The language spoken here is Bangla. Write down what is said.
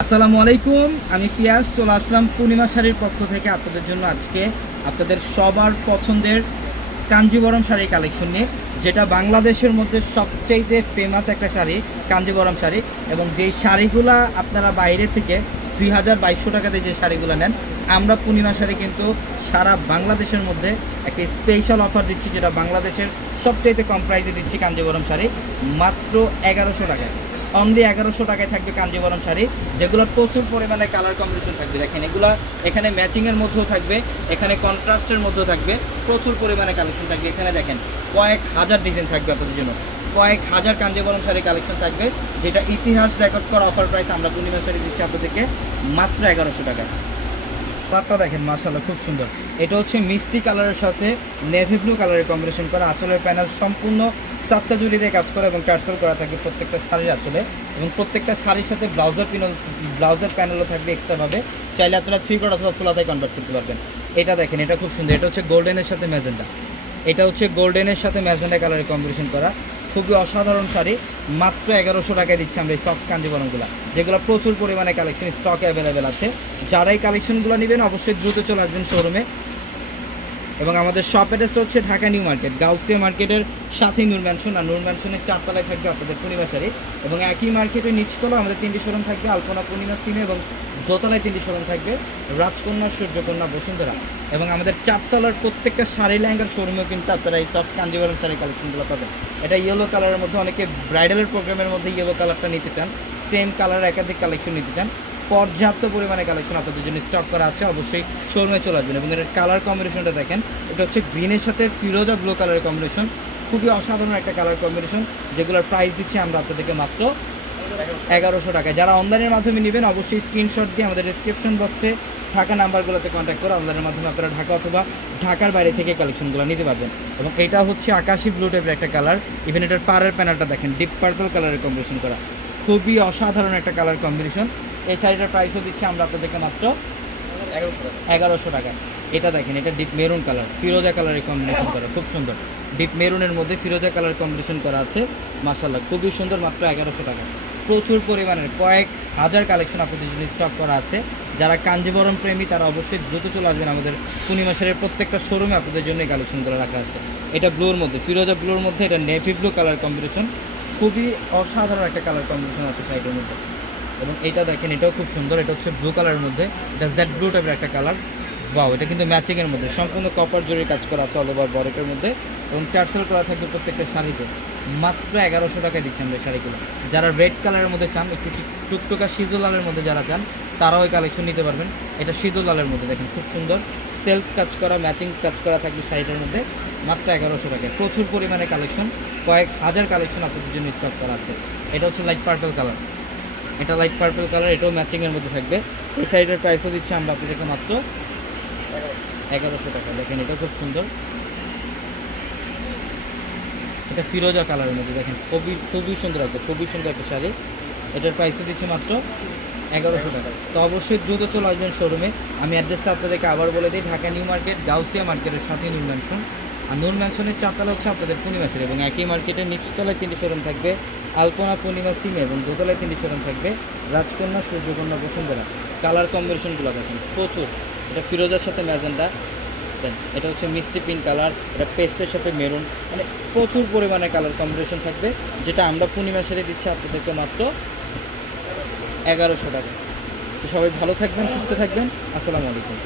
আসসালামু আলাইকুম, আমি পিয়াস চলে আসলাম পূর্ণিমা শাড়ির পক্ষ থেকে আপনাদের জন্য আজকে আপনাদের সবার পছন্দের কাঞ্জিবরম শাড়ির কালেকশন নিয়ে, যেটা বাংলাদেশের মধ্যে সবচাইতে ফেমাস একটা শাড়ি কাঞ্জিবরম শাড়ি। এবং যেই শাড়িগুলা আপনারা বাইরে থেকে 2200 টাকাতে যে শাড়িগুলো নেন, আমরা পূর্ণিমা শাড়ি কিন্তু সারা বাংলাদেশের মধ্যে একটা স্পেশাল অফার দিচ্ছি, যেটা বাংলাদেশের সবচাইতে কম প্রাইসে দিচ্ছি কাঞ্জিবরম শাড়ি মাত্র 1100 টাকায়। অনলি 1100 টাকায় থাকবে কাঞ্জিবরম শাড়ি, যেগুলো প্রচুর পরিমাণে কালার কম্বিনেশন থাকবে। দেখেন এগুলা এখানে ম্যাচিংয়ের মধ্যেও থাকবে, এখানে কন্ট্রাস্টের মধ্যেও থাকবে, প্রচুর পরিমাণে কালেকশন থাকবে। এখানে দেখেন কয়েক হাজার ডিজাইন থাকবে আপনাদের জন্য, কয়েক হাজার কাঞ্জিবরম শাড়ি কালেকশন থাকবে, যেটা ইতিহাস রেকর্ড করা অফার প্রাইস আমরা পূর্ণিমা শাড়ি দিচ্ছি আপনাদেরকে মাত্র 1100 টাকায়। কালারটা দেখেন মাশাআল্লাহ খুব সুন্দর। এটা হচ্ছে মিষ্টি কালারের সাথে নেভি ব্লু কালারের কম্বিনেশন করা। আঁচলের প্যানেল সম্পূর্ণ সাচ্চা জুড়ি দিয়ে কাজ করা এবং টার্সেল করা থাকবে প্রত্যেকটা শাড়ির আঁচলে, এবং প্রত্যেকটা শাড়ির সাথে ব্লাউজের প্যানেলও থাকবে এক্সট্রাভাবে। চাইলে আপনারা 3/4 অথবা ফুল হাতায় কনভার্ট করতে পারবেন। এটা দেখেন, এটা খুব সুন্দর। এটা হচ্ছে গোল্ডেনের সাথে ম্যাজেন্টা, এটা হচ্ছে গোল্ডেনের সাথে ম্যাজেন্টা কালারের কম্বিনেশন করা, খুবই অসাধারণ শাড়ি। মাত্র 1100 টাকায় দিচ্ছি আমরা এই সফট কাঞ্জিবরমগুলো, যেগুলো প্রচুর পরিমাণে কালেকশন স্টক অ্যাভেলেবেল আছে। যারা এই কালেকশনগুলো নেবেন অবশ্যই দ্রুত চলে আসবেন শোরুমে। এবং আমাদের শপ অ্যাড্রেসটা হচ্ছে ঢাকা নিউ মার্কেট, গাউসিয়া মার্কেটের সাথেই নূর ম্যানশন, আর নূর ম্যানশনের 4 তলায় থাকবে আপনাদের পূর্ণিমা শাড়ি। এবং একই মার্কেটের নিচতলা আমাদের 3টি শোরুম থাকবে, আলপনা, পূর্ণিমা, সিমে, এবং দোতলায় 3টি শোরুম থাকবে, রাজকন্যা, সূর্যকন্যা, বসুন্ধরা। এবং আমাদের 4 তলার প্রত্যেকটা শাড়ি লেহেঙ্গার শোরুমেও কিন্তু আপনারা এই সফট কাঞ্জিবরম শাড়ির কালেকশনগুলো পাবেন। এটা ইয়েলো কালারের মধ্যে, অনেকে ব্রাইডালের প্রোগ্রামের মধ্যে ইয়েলো কালারটা নিতে চান, সেম কালারের একাধিক কালেকশন নিতে চান, পর্যাপ্ত পরিমাণে কালেকশন আপনাদের জন্য স্টক করা আছে। অবশ্যই শোরুমে চলে আসবেন। এবং এর কালার কম্বিনেশনটা দেখেন, এটা হচ্ছে গ্রিনের সাথে ফিরোজা ব্লু কালারের কম্বিনেশন, খুবই অসাধারণ একটা কালার কম্বিনেশন, যেগুলোর প্রাইস দিচ্ছি আমরা আপনাদেরকে মাত্র 1100 টাকায়। যারা অনলাইনের মাধ্যমে নেবেন অবশ্যই স্ক্রিনশট দিয়ে আমাদের ডেসক্রিপশন বক্সে থাকা নাম্বারগুলোতে কন্ট্যাক্ট করে অনলাইনের মাধ্যমে আপনারা ঢাকা অথবা ঢাকার বাইরে থেকে কালেকশনগুলো নিতে পারবেন। এবং এটা হচ্ছে আকাশি ব্লু টাইপের একটা কালার। ইভেন এটার পাড়ের প্যানেলটা দেখেন ডিপ পার্পল কালারের কম্বিনেশন করা, খুবই অসাধারণ একটা কালার কম্বিনেশন। এই শাড়িটার প্রাইসও দিচ্ছি আমরা আপনাদেরকে মাত্র 1100 টাকা। এটা দেখেন, এটা ডিপ মেরুন কালার, ফিরোজা কালারের কম্বিনেশন করা, খুব সুন্দর। ডিপ মেরুনের মধ্যে ফিরোজা কালার কম্বিনেশন করা আছে, মাশাআল্লাহ খুবই সুন্দর, মাত্র 1100 টাকা। প্রচুর পরিমাণের কয়েক হাজার কালেকশন আপনাদের জন্য স্টক করা আছে। যারা কাঞ্জিবরম প্রেমী তারা অবশ্যই দ্রুত চলে আসবেন আমাদের পূর্ণিমা শাড়ির প্রত্যেকটা শোরুমে আপনাদের জন্য এই কালেকশনগুলো রাখা আছে। এটা ব্লুর মধ্যে, ফিরোজা ব্লুর মধ্যে, এটা নেভি ব্লু কালার কম্বিনেশন, খুবই অসাধারণ একটা কালার কম্বিনেশন আছে শাড়িটার মধ্যে। এবং এটা দেখেন, এটাও খুব সুন্দর। এটা হচ্ছে ব্লু কালারের মধ্যে, এটা জেড ব্লু টাইপের একটা কালার। ওয়াও, এটা কিন্তু ম্যাচিংয়ের মধ্যে সম্পূর্ণ কপার জরির কাজ করা আছে অল ওভার বডিটার মধ্যে, এবং টার্সেল করা থাকবে প্রত্যেকটা শাড়িতে। মাত্র 1100 টাকায় দিচ্ছেন আমরা শাড়িগুলো। যারা রেড কালারের মধ্যে চান, একটু টুকটুকা সিঁদুর লালের মধ্যে যারা চান, তারাও এই কালেকশন নিতে পারবেন। এটা সিঁদুর লালের মধ্যে দেখেন, খুব সুন্দর সেলফ কাজ করা, ম্যাচিং কাজ করা থাকবে শাড়িটার মধ্যে, মাত্র 1100 টাকায়। প্রচুর পরিমাণে কালেকশন, কয়েক হাজার কালেকশন আপনাদের জন্য স্টক করা আছে। এটা হচ্ছে লাইট পার্পল কালার, এটা লাইট পার্পল কালার, এটাও ম্যাচিংয়ের মধ্যে থাকবে। এই শাড়িটার প্রাইসও দিচ্ছি আমরা আপনাদেরকে মাত্র 1100 টাকা। দেখেন এটা খুব সুন্দর, এটা ফিরোজা কালারের মধ্যে দেখেন, খুবই সুন্দর একটা, খুবই সুন্দর একটা শাড়ি। এটার প্রাইসও দিচ্ছি মাত্র 1100 টাকা। তো অবশ্যই দ্রুত চলে আসবেন শোরুমে। আমি অ্যাড্রেসটা আপনাদেরকে আবার বলে দিই, ঢাকা নিউ মার্কেট, গাউসিয়া মার্কেটের সাথে নূর ম্যানশন, আর নূর ম্যানশনের 4 তলা হচ্ছে আপনাদের পূর্ণিমা শাড়ি। এবং একই মার্কেটের নিচতলায় 3টি শোরুম থাকবে, আলপনা, পূর্ণিমা, সিমে, এবং দোতলায় 3টি শোরুম থাকবে, রাজকন্যা, সূর্যকন্যা, বসুন্ধরা। কালার কম্বিনেশনগুলো দেখেন প্রচুর। এটা ফিরোজার সাথে ম্যাজেন্টা, এটা হচ্ছে মিষ্টি পিঙ্ক কালার, এটা পেস্টের সাথে মেরুন, মানে প্রচুর পরিমাণে কালার কম্বিনেশন থাকবে, যেটা আমরা পূর্ণিমা শাড়ি দিচ্ছি আপনাদেরকে মাত্র 1100 টাকা। তো সবাই ভালো থাকবেন, সুস্থ থাকবেন। আসসালামু আলাইকুম।